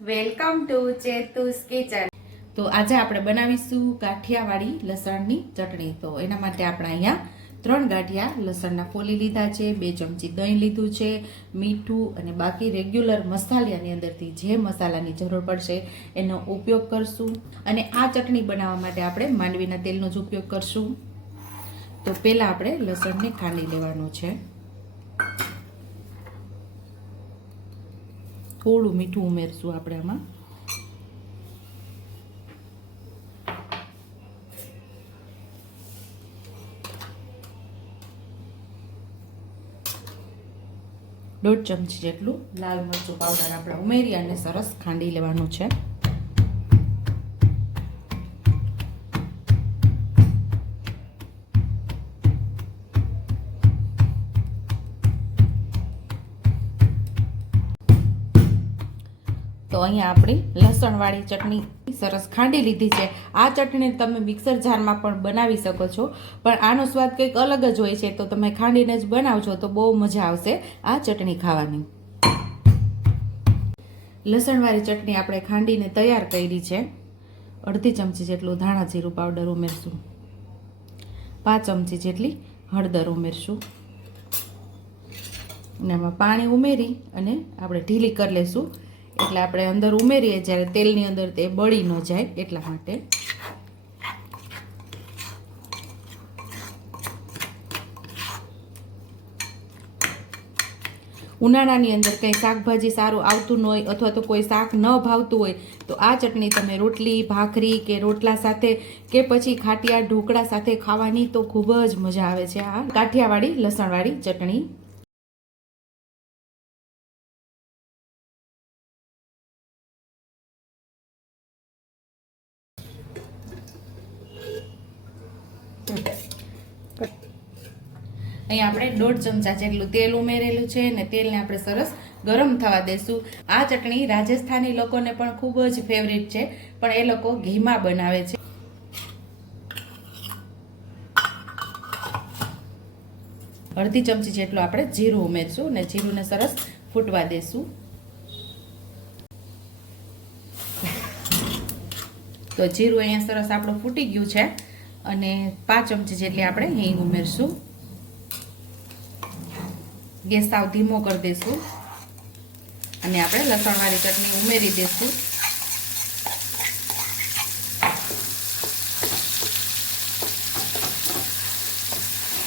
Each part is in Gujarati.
Welcome to ચેતુસ kitchen. તો આજે આપણે બનાવીશું ગાંઠિયાવાળી લસણની ચટણી. તો એના માટે આપણે અહીંયા ત્રણ ગાંઠિયા લસણના ફોલી લીધા છે, બે ચમચી દહીં લીધું છે, મીઠું અને બાકી રેગ્યુલર મસાલાની અંદરથી જે મસાલાની જરૂર પડશે એનો ઉપયોગ કરશું. અને આ ચટણી બનાવવા માટે આપણે માંડવીના તેલનો જ ઉપયોગ કરશું. તો પહેલાં આપણે લસણને ખાંડી લેવાનું છે. થોડું મીઠું ઉમેરશું આપણે આમાં. દોઢ ચમચી જેટલું લાલ મરચું પાવડર આપણે ઉમેરી અને સરસ ખાંડી લેવાનું છે. તો અહીંયા આપણી લસણવાળી ચટણી સરસ ખાંડી લીધી છે. આ ચટણી તમે મિક્સર જારમાં પણ બનાવી શકો છો. પણ આનો સ્વાદ કંઈક અલગ જ હોય છે, તો તમે ખાંડીને જ બનાવજો, તો બહુ મજા આવશે આ ચટણી ખાવાની. લસણવાળી ચટણી આપણે ખાંડીને તૈયાર કરી છે. અડધી ચમચી જેટલું ધાણા જીરું પાવડર ઉમેરશું. પાંચ ચમચી જેટલી હળદર ઉમેરશું. અને એમાં પાણી ઉમેરી અને આપણે ઢીલી કરી લઈશું એટલે આપણે અંદર ઉમેરીએ જ્યારે તેલની અંદર તે બળી ન જાય એટલા માટે. ઉનાળાની અંદર કંઈ શાકભાજી સારું આવતું ન હોય અથવા તો કોઈ શાક ન ભાવતું હોય, તો આ ચટણી તમે રોટલી, ભાખરી કે રોટલા સાથે કે પછી ખાટિયા ઢોકળા સાથે ખાવાની તો ખૂબ જ મજા આવે છે આ. કાઠિયાવાડી, લસણવાળી ચટણી. અહીંયા આપણે દોઢ ચમચા જેટલું તેલ ઉમેરેલું છે અને તેલને આપણે સરસ ગરમ થવા દેશું. આ ચટણી રાજસ્થાની લોકોને પણ ખૂબ જ ફેવરિટ છે, પણ એ લોકો ઘીમાં બનાવે છે. અડધી ચમચી જેટલું આપણે જીરું ઉમેરશું અને જીરુંને સરસ ફૂટવા દેશું. તો જીરું અહીંયા સરસ આપણું ફૂટી ગયું છે. અને પાંચ ચમચી જેટલી આપણે હિંગ ઉમેરશું. ગેસ સાવ ધીમો કરી દઈશું અને આપણે લસણવાળી ચટણી ઉમેરી દઈશું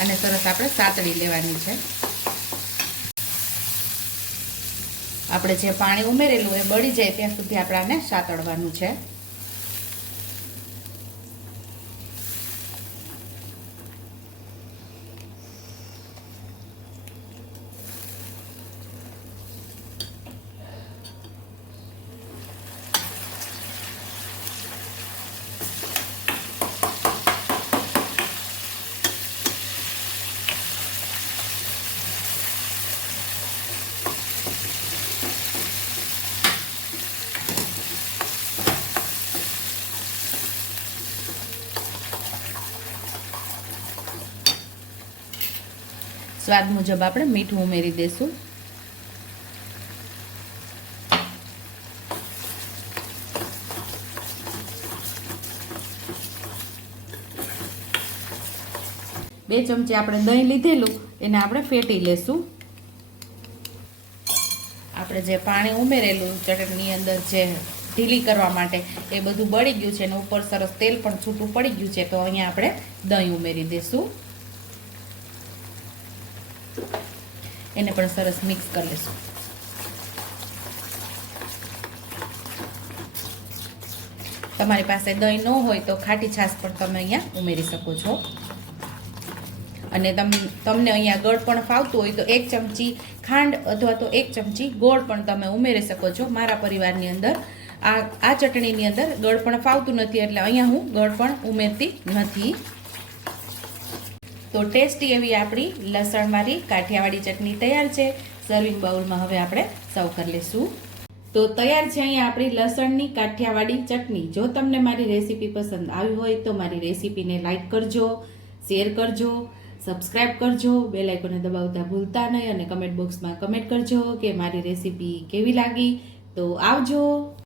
અને સરસ આપણે સાતળી લેવાની છે. આપણે જે પાણી ઉમેરેલું એ બળી જાય ત્યાં સુધી આપણે આને સાતળવાનું છે. સ્વાદ મુજબ આપણે મીઠું ઉમેરી દઈશું બે ચમચી આપણે દહીં લીધેલું, એને આપણે ફેટી લેશું. આપણે જે પાણી ઉમેરેલું ચટણીની અંદર જે ઢીલી કરવા માટે એ બધું બળી ગયું છે અને ઉપર સરસ તેલ પણ છૂટું પડી ગયું છે, તો અહીંયા આપણે દહીં ઉમેરી દઈશું એને પણ સરસ મિક્સ કરી લઈશું તમારી પાસે દહીં ન હોય તો ખાટી છાશ પણ તમે અહીંયા ઉમેરી શકો છો. અને તમ, તમને અહીંયા ગળ પણ ફાવતું હોય તો એક ચમચી ખાંડ અથવા તો એક ચમચી ગોળ પણ તમે ઉમેરી શકો છો. મારા પરિવારની અંદર આ આ ચટણીની અંદર ગળ પણ ફાવતું નથી એટલે અહીંયા હું ગળ પણ ઉમેરતી નથી. તો ટેસ્ટી એવી આપણી લસણવાળી કાઠિયાવાડી ચટણી તૈયાર છે. સર્વિંગ બાઉલમાં હવે આપણે સર્વ કરી લઈશું. તો તૈયાર છે અહીંયા આપણી લસણની કાઠિયાવાડી ચટણી. જો તમને મારી રેસીપી પસંદ આવી હોય તો મારી રેસીપીને લાઇક કરજો શેર કરજો સબસ્ક્રાઇબ કરજો બે લાઇકોને દબાવતા ભૂલતા નહીં અને કમેન્ટ બોક્સમાં કમેન્ટ કરજો કે મારી રેસીપી કેવી લાગી. તો આવજો.